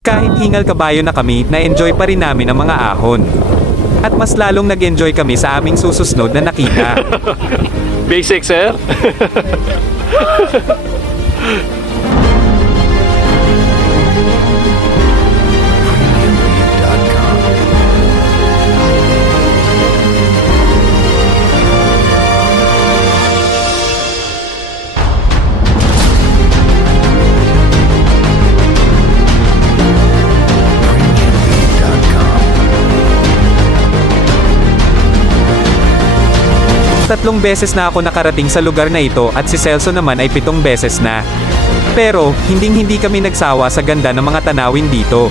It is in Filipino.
Kahit hingal kabayo na kami, na-enjoy pa rin namin ang mga ahon. At mas lalong nag-enjoy kami sa aming susunod na nakita. Basic, sir. Tatlong beses na ako nakarating sa lugar na ito at si Celso naman ay 7 beses na. Pero, hinding-hindi kami nagsawa sa ganda ng mga tanawin dito.